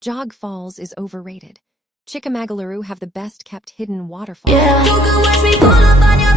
Jog Falls is overrated. Chickamauga have the best kept hidden waterfall. Yeah. You can watch me pull up on your